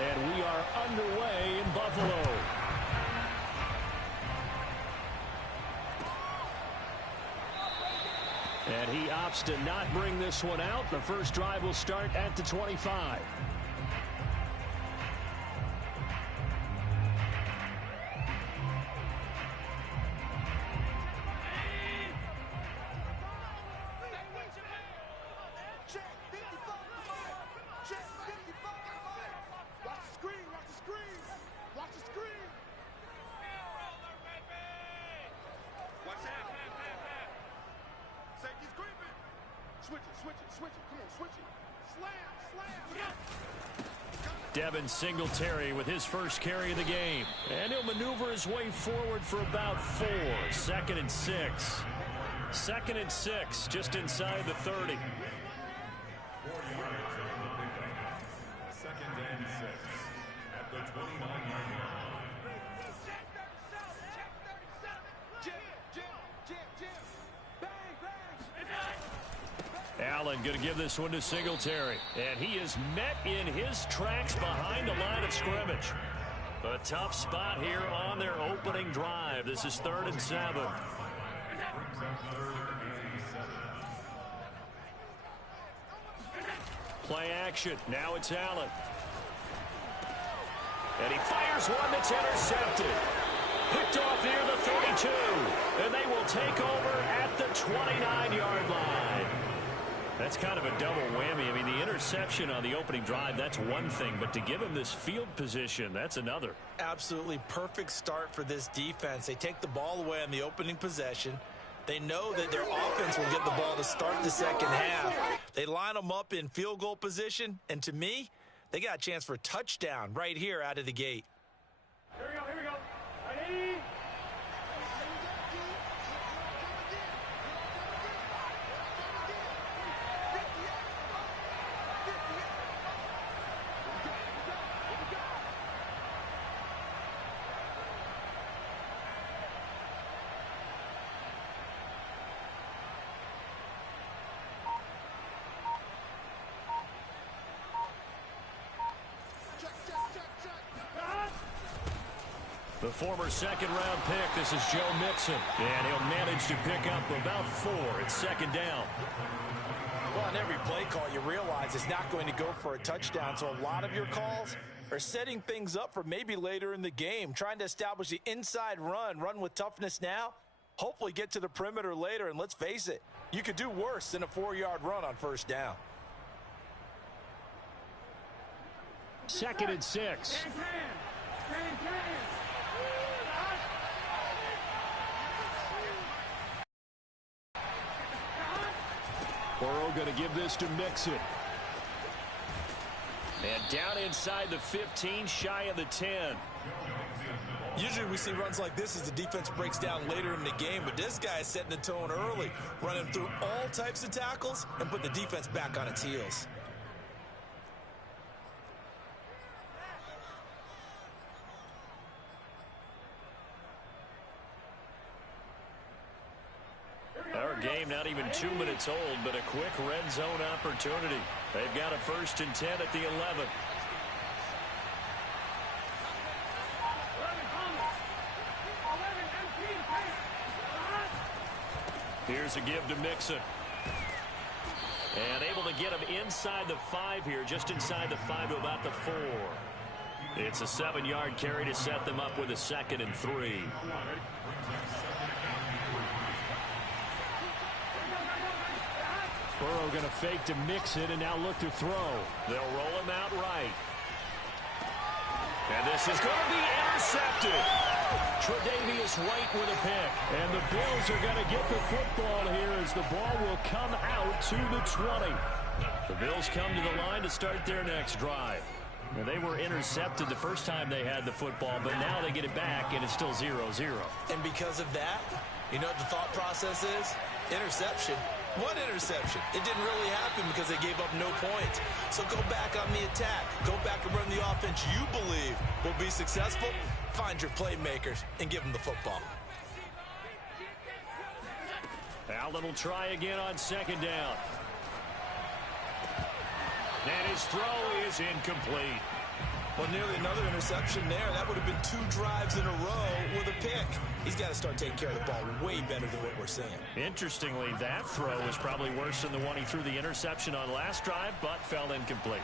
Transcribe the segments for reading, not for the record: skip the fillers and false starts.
And we are underway in Buffalo. And he opts to not bring this one out. The first drive will start at the 25. Devin Singletary with his first carry of the game. And he'll maneuver his way forward for about 4. 2nd and 6. 2nd and 6, just inside the 30. 2nd and 6 at the 29-yard line. Allen going to give this one to Singletary. And he is met in his tracks behind the line of scrimmage. A tough spot here on their opening drive. This is 3rd and 7. Play action. Now it's Allen. And he fires one that's intercepted. Picked off near the 32. And they will take over at the 29-yard line. That's kind of a double whammy. I mean, the interception on the opening drive, that's one thing. But to give him this field position, that's another. Absolutely perfect start for this defense. They take the ball away on the opening possession. They know that their offense will get the ball to start the second half. They line them up in field goal position. And to me, they got a chance for a touchdown right here out of the gate. Here we go, here we go. Ready? The former second-round pick, this is Joe Mixon. And he'll manage to pick up about 4. It's 2nd down. Well, on every play call, you realize it's not going to go for a touchdown. So a lot of your calls are setting things up for maybe later in the game, trying to establish the inside run with toughness now, hopefully get to the perimeter later. And let's face it, you could do worse than a 4-yard run on 1st down. 2nd and 6. Burrow going to give this to Mixon. And down inside the 15, shy of the 10. Usually we see runs like this as the defense breaks down later in the game, but this guy is setting the tone early, running through all types of tackles and put the defense back on its heels. Our game not even 2 minutes old, but a quick red zone opportunity. They've got a 1st and 10 at the 11. Here's a give to Mixon. And able to get him inside the 5 here, just inside the 5 to about the 4. It's a 7-yard carry to set them up with a 2nd and 3. Burrow going to fake to Mixon and now look to throw. They'll roll him out right. And this is going to be intercepted. Tre'Davious White with a pick. And the Bills are going to get the football here as the ball will come out to the 20. The Bills come to the line to start their next drive. Now, they were intercepted the first time they had the football, but now they get it back, and it's still 0-0. And because of that, you know what the thought process is? Interception. What interception? It didn't really happen because they gave up no points. So go back on the attack. Go back and run the offense you believe will be successful. Find your playmakers and give them the football. Allen will try again on 2nd down. And his throw is incomplete. Well, nearly another interception there. That would have been 2 drives in a row with a pick. He's got to start taking care of the ball way better than what we're seeing. Interestingly, that throw was probably worse than the one he threw the interception on last drive, but fell incomplete.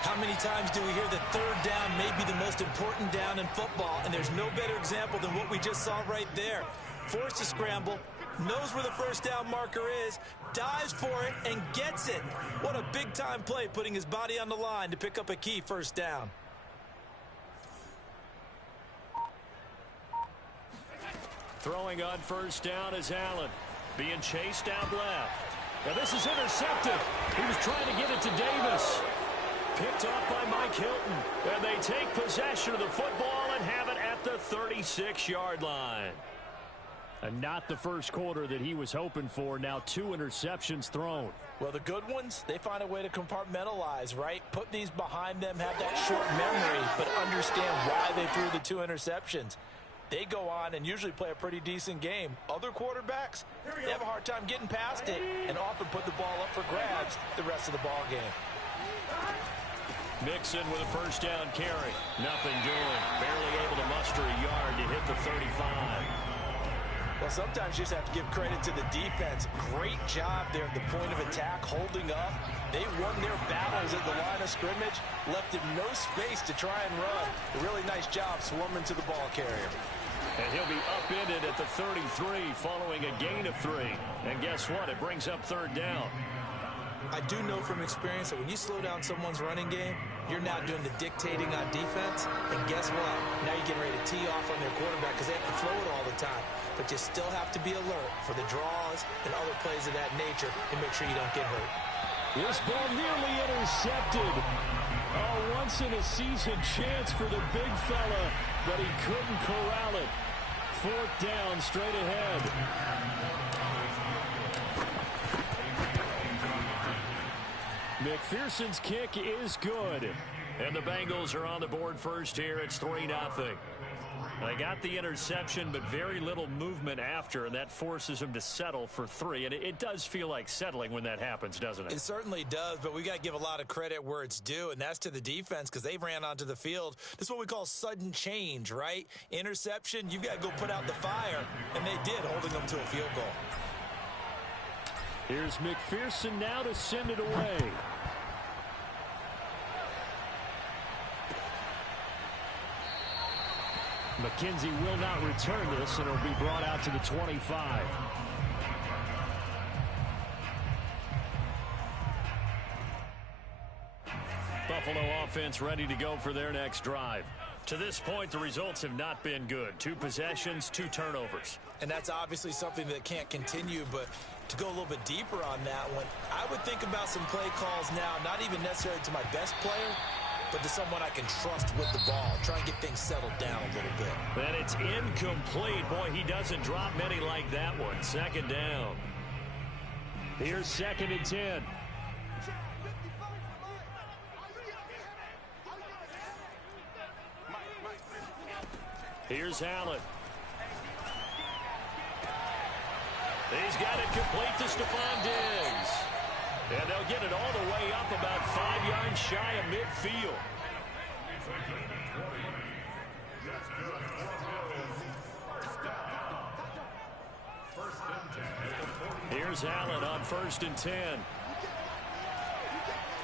How many times do we hear that third down may be the most important down in football, and there's no better example than what we just saw right there. Forced to scramble, knows where the first down marker is, dives for it, and gets it. What a big-time play, putting his body on the line to pick up a key first down. Throwing on first down is Allen. Being chased out left. Now this is intercepted. He was trying to get it to Davis. Picked off by Mike Hilton. And they take possession of the football and have it at the 36-yard line. And not the first quarter that he was hoping for. Now 2 interceptions thrown. Well, the good ones, they find a way to compartmentalize, right? Put these behind them, have that short memory, but understand why they threw the 2 interceptions. They go on and usually play a pretty decent game. Other quarterbacks, they have a hard time getting past it and often put the ball up for grabs the rest of the ball game. Mixon with a first down carry. Nothing doing. Barely able to muster a yard to hit the 35. Well, sometimes you just have to give credit to the defense. Great job there at the point of attack, holding up. They won their battles at the line of scrimmage, left him no space to try and run. A really nice job swarming to the ball carrier. And he'll be upended at the 33 following a gain of 3. And guess what? It brings up third down. I do know from experience that when you slow down someone's running game, you're now doing the dictating on defense. And guess what? Now you're getting ready to tee off on their quarterback because they have to throw it all the time. But you still have to be alert for the draws and other plays of that nature and make sure you don't get hurt. This ball nearly intercepted. A once-in-a-season chance for the big fella, but he couldn't corral it. 4th down, straight ahead. McPherson's kick is good. And the Bengals are on the board first here. It's 3-0. They got the interception, but very little movement after, and that forces them to settle for 3. And it does feel like settling when that happens, doesn't it? It certainly does, but we got to give a lot of credit where it's due, and that's to the defense because they ran onto the field. This is what we call sudden change, right? Interception, you've got to go put out the fire, and they did, holding them to a field goal. Here's McPherson now to send it away. McKenzie will not return this, and it'll be brought out to the 25. Buffalo offense ready to go for their next drive. To this point, the results have not been good. 2 possessions, 2 turnovers. And that's obviously something that can't continue, but to go a little bit deeper on that one, I would think about some play calls now, not even necessarily to my best player, but to someone I can trust with the ball. Try and get things settled down a little bit. And it's incomplete. Boy, he doesn't drop many like that one. 2nd down. Here's 2nd and 10. Here's Allen. He's got it complete to Stephon Diggs. And they'll get it all the way up about 5 yards shy of midfield. Here's Allen on 1st and 10.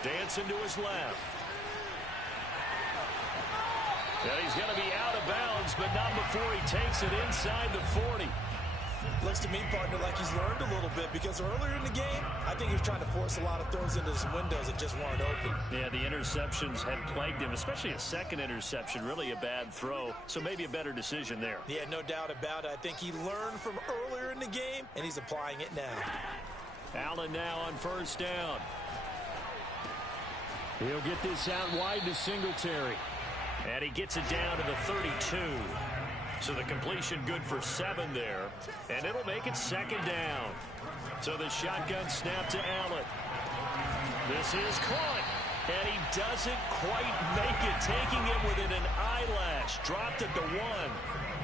Dancing to his left. And he's going to be out of bounds, but not before he takes it inside the 40. Looks to me, partner, like he's learned a little bit because earlier in the game, I think he was trying to force a lot of throws into some windows that just weren't open. Yeah, the interceptions had plagued him, especially a second interception, really a bad throw, so maybe a better decision there. Yeah, no doubt about it. I think he learned from earlier in the game, and he's applying it now. Allen now on 1st down. He'll get this out wide to Singletary. And he gets it down to the 32. So the completion good for 7 there. And it'll make it 2nd down. So the shotgun snap to Allen. This is caught. And he doesn't quite make it, taking it within an eyelash. Dropped it to 1.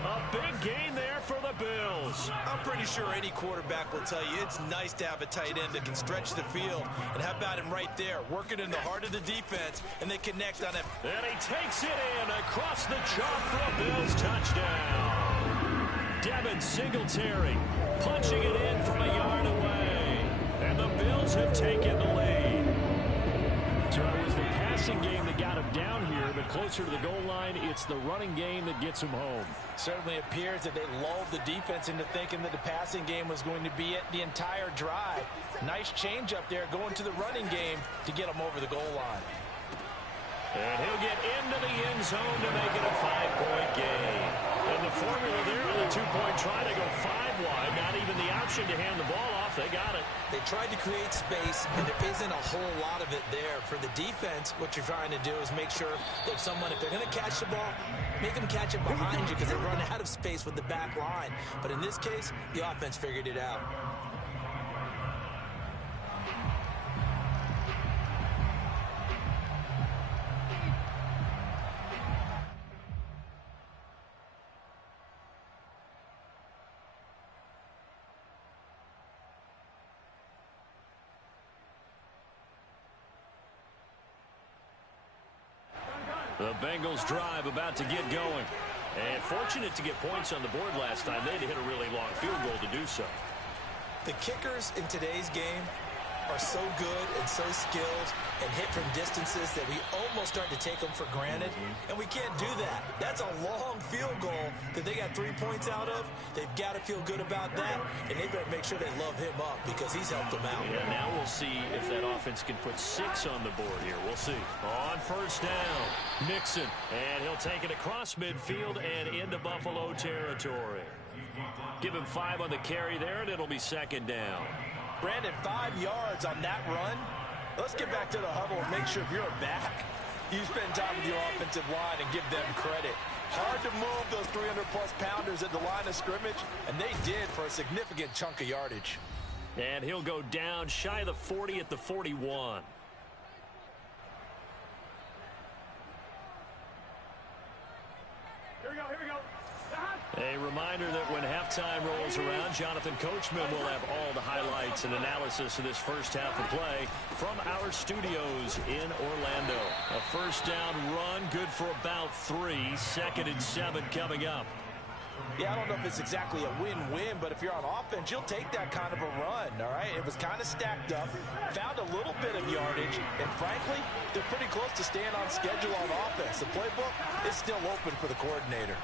A big gain there for the Bills. I'm pretty sure any quarterback will tell you it's nice to have a tight end that can stretch the field. And how about him right there, working in the heart of the defense, and they connect on it. And he takes it in across the chalk for a Bills touchdown. Devin Singletary punching it in from a yard away. And the Bills have taken the lead. So it was the passing game that got him down here, but closer to the goal line, it's the running game that gets him home. Certainly appears that they lulled the defense into thinking that the passing game was going to be it the entire drive. Nice change up there going to the running game to get him over the goal line. And he'll get into the end zone to make it a 5-point gain. And the formula there on the 2-point try to go 5 wide. Not even the option to hand the ball off. They got it. They tried to create space, and there isn't a whole lot of it there. For the defense, what you're trying to do is make sure that someone, if they're going to catch the ball, make them catch it behind you because they run out of space with the back line. But in this case, the offense figured it out. The Bengals drive about to get going. And fortunate to get points on the board last time. They had to hit a really long field goal to do so. The kickers in today's game are so good and so skilled and hit from distances that we almost start to take them for granted. And we can't do that. That's a long field goal that they got 3 points out of. They've got to feel good about that, and they better make sure they love him up because he's helped them out. Yeah, now we'll see if that offense can put 6 on the board here. We'll see. On first down, Mixon, and he'll take it across midfield and into Buffalo territory. Give him 5 on the carry there, and it'll be second down. Brandon, 5 yards on that run. Let's get back to the huddle and make sure if you're a back, you spend time with your offensive line and give them credit. Hard to move those 300-plus pounders at the line of scrimmage, and they did for a significant chunk of yardage. And he'll go down shy of the 40 at the 41. Here we go, here we go. A reminder that when halftime rolls around, Jonathan Coachman will have all the highlights and analysis of this first half of play from our studios in Orlando. A first down run, good for about 3. 2nd and 7 coming up. Yeah, I don't know if it's exactly a win-win, but if you're on offense, you'll take that kind of a run, all right? It was kind of stacked up, found a little bit of yardage, and frankly, they're pretty close to staying on schedule on offense. The playbook is still open for the coordinator.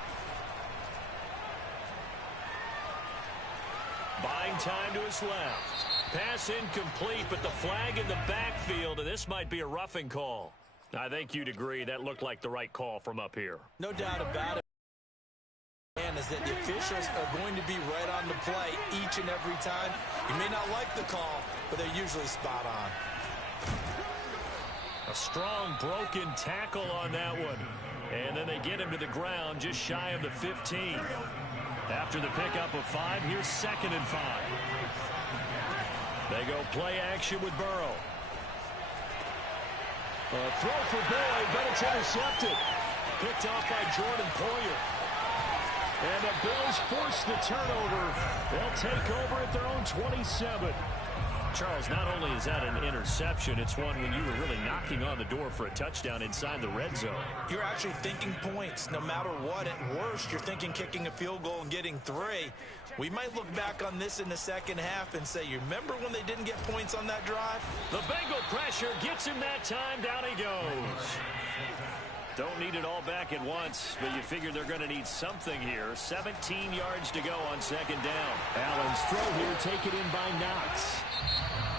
Buying time to his left. Pass incomplete, but the flag in the backfield, and this might be a roughing call. I think you'd agree that looked like the right call from up here. No doubt about it. Is that the officials are going to be right on the play each and every time. You may not like the call, but they're usually spot on. A strong broken tackle on that one. And then they get him to the ground just shy of the 15. After the pickup of 5, here's 2nd and 5. They go play action with Burrow. A throw for Boyd, but it's intercepted. Picked off by Jordan Poyer. And the Bills force the turnover. They'll take over at their own 27. Charles, not only is that an interception, it's one when you were really knocking on the door for a touchdown inside the red zone. You're actually thinking points no matter what. At worst, you're thinking kicking a field goal and getting 3. We might look back on this in the second half and say, you remember when they didn't get points on that drive? The Bengal pressure gets him that time. Down he goes. Don't need it all back at once, but you figure they're going to need something here. 17 yards to go on 2nd down. Allen's throw here taken in by Knox.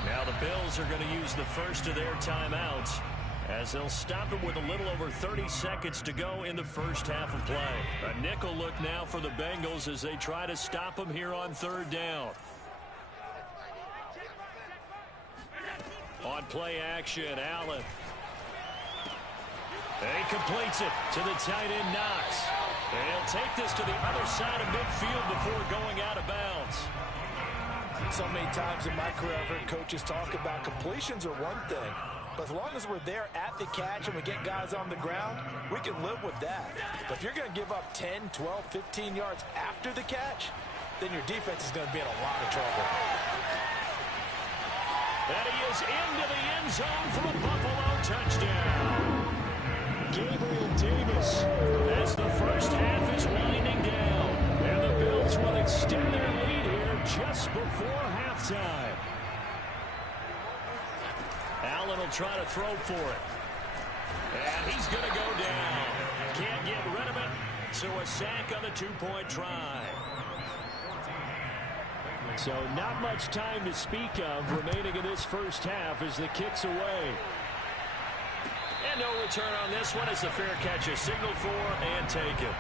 Now the Bills are going to use the first of their timeouts as they'll stop him with a little over 30 seconds to go in the first half of play. A nickel look now for the Bengals as they try to stop him here on 3rd down. On play action, Allen. He completes it to the tight end, Knox. And he'll take this to the other side of midfield before going out of bounds. So many times in my career, I've heard coaches talk about completions are one thing, But as long as we're there at the catch and we get guys on the ground, we can live with that. But if you're going to give up 10, 12, 15 yards after the catch, then your defense is going to be in a lot of trouble. And he is into the end zone for a Buffalo touchdown. Gabriel Davis, as the first half is winding down. And the Bills will extend their lead here just before halftime. Allen will try to throw for it. And he's going to go down. Can't get rid of it. So a sack on the two-point try. So not much time to speak of remaining in this first half as the kick's away. And no return on this one as the fair catch is signaled for and taken.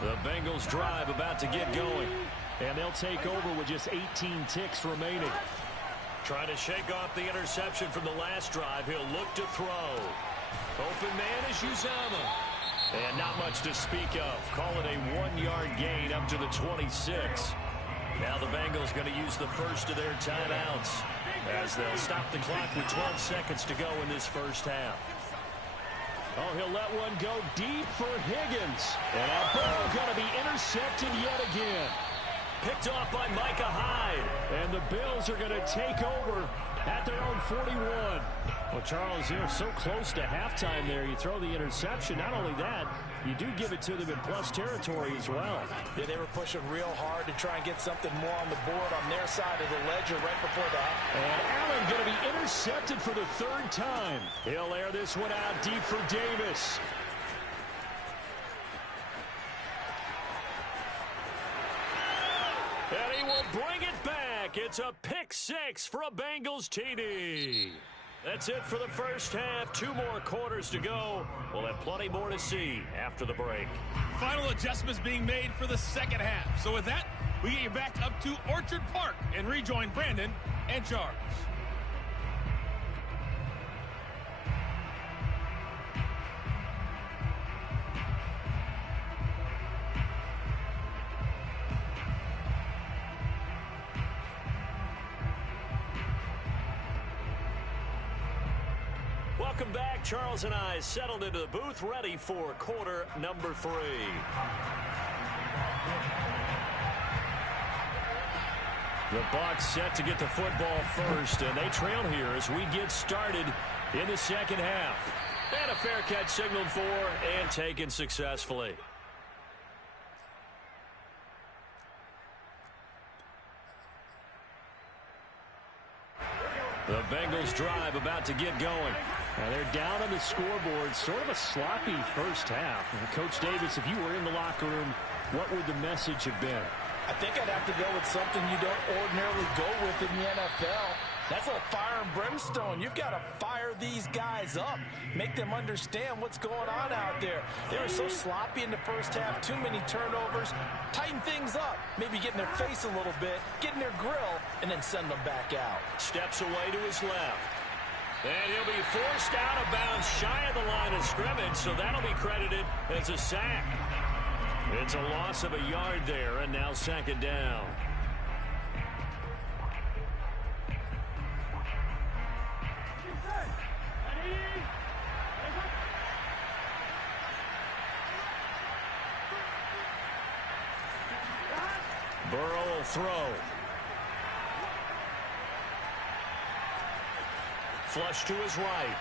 The Bengals drive about to get going. And they'll take over with just 18 ticks remaining. Trying to shake off the interception from the last drive. He'll look to throw. Open man is Uzomah. And not much to speak of. Call it a 1-yard gain up to the 26. Now the Bengals going to use the first of their timeouts as they'll stop the clock with 12 seconds to go in this first half. Oh, he'll let one go deep for Higgins. And now Burrow going to be intercepted yet again. Picked off by Micah Hyde. And the Bills are going to take over at their own 41. Well, Charles, they're so close to halftime there. You throw the interception. Not only that, you do give it to them in plus territory as well. Yeah, they were pushing real hard to try and get something more on the board on their side of the ledger right before that. And Allen going to be intercepted for the third time. He'll air this one out deep for Davis. And he will bring it back. It's a pick six for a Bengals TD. That's it for the first half. 2 more quarters to go. We'll have plenty more to see after the break. Final adjustments being made for the second half. So with that, we get you back up to Orchard Park and rejoin Brandon and Charles. Welcome back. Charles and I settled into the booth, ready for quarter number 3. The Bucs set to get the football first, and they trail here as we get started in the second half. And a fair catch signaled for and taken successfully. The Bengals drive about to get going. Now they're down on the scoreboard. Sort of a sloppy first half. And Coach Davis, if you were in the locker room, what would the message have been? I think I'd have to go with something you don't ordinarily go with in the NFL. That's a fire and brimstone. You've got to fire these guys up. Make them understand what's going on out there. They were so sloppy in the first half. Too many turnovers. Tighten things up. Maybe get in their face a little bit. Get in their grill. And then send them back out. Steps away to his left. And he'll be forced out of bounds shy of the line of scrimmage. So that'll be credited as a sack. It's a loss of a yard there. And now second down. Burrow will throw. Flush to his right.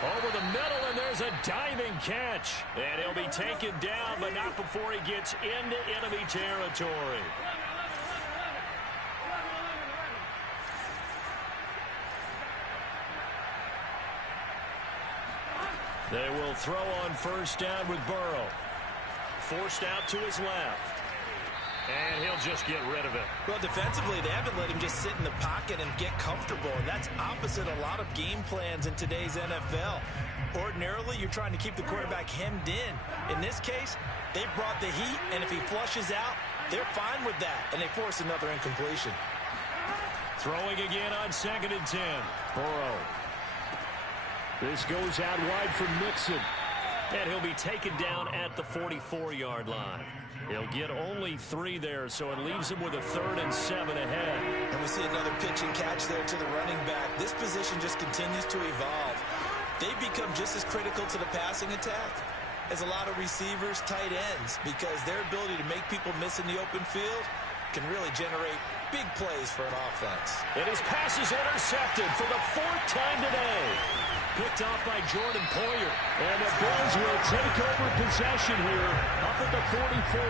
Over the middle, and there's a diving catch. And he'll be taken down, but not before he gets into enemy territory. They will throw on first down with Burrow. Forced out to his left. And he'll just get rid of it. Well, defensively, they haven't let him just sit in the pocket and get comfortable. And that's opposite a lot of game plans in today's NFL. Ordinarily, you're trying to keep the quarterback hemmed in. In this case, they brought the heat, and if he flushes out, they're fine with that. And they force another incompletion. Throwing again on 2nd and 10. Burrow. This goes out wide for Mixon. And he'll be taken down at the 44-yard line. He'll get only 3 there, so it leaves him with a 3rd and 7 ahead. And we see another pitch and catch there to the running back. This position just continues to evolve. They've become just as critical to the passing attack as a lot of receivers, tight ends, because their ability to make people miss in the open field can really generate big plays for an offense. And his pass is intercepted for the 4th time today. Picked off by Jordan Poyer. And the Bills will take over possession here up at the 44.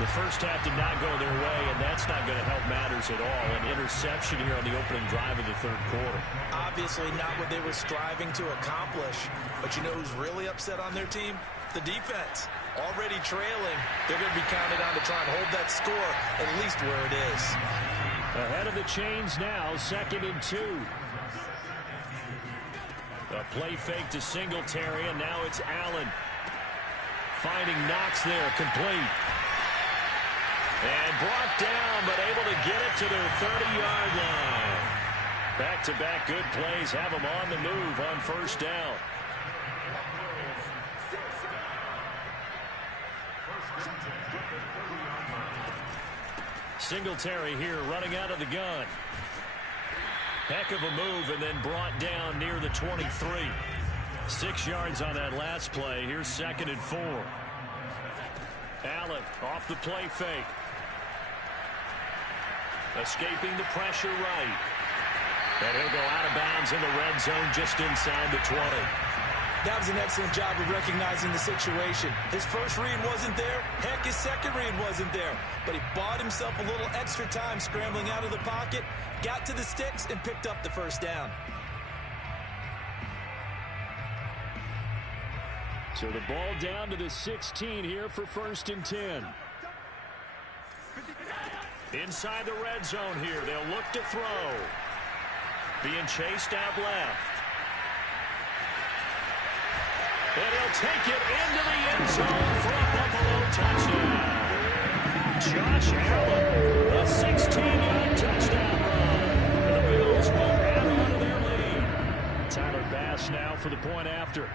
The first half did not go their way, and that's not going to help matters at all. An interception here on the opening drive of the 3rd quarter. Obviously not what they were striving to accomplish. But you know who's really upset on their team? The defense. Already trailing, they're going to be counted on to try and hold that score at least where it is. Ahead of the chains now, 2nd and 2. A play fake to Singletary, and now it's Allen. Finding Knox there, complete. And brought down, but able to get it to their 30-yard line. Back-to-back good plays have them on the move on 1st down. Singletary here running out of the gun. Heck of a move, and then brought down near the 23. 6 yards on that last play. Here's 2nd and 4. Allen off the play fake. Escaping the pressure right. And he'll go out of bounds in the red zone just inside the 20. That was an excellent job of recognizing the situation. His first read wasn't there. Heck, his second read wasn't there. But he bought himself a little extra time scrambling out of the pocket, got to the sticks, and picked up the 1st down. So the ball down to the 16 here for 1st and 10. Inside the red zone here. They'll look to throw. Being chased out left. And he'll take it into the end zone for a Buffalo touchdown. Josh Allen, a 16-yard touchdown run. And the Bills will add on to their lead. Tyler Bass now for the point after.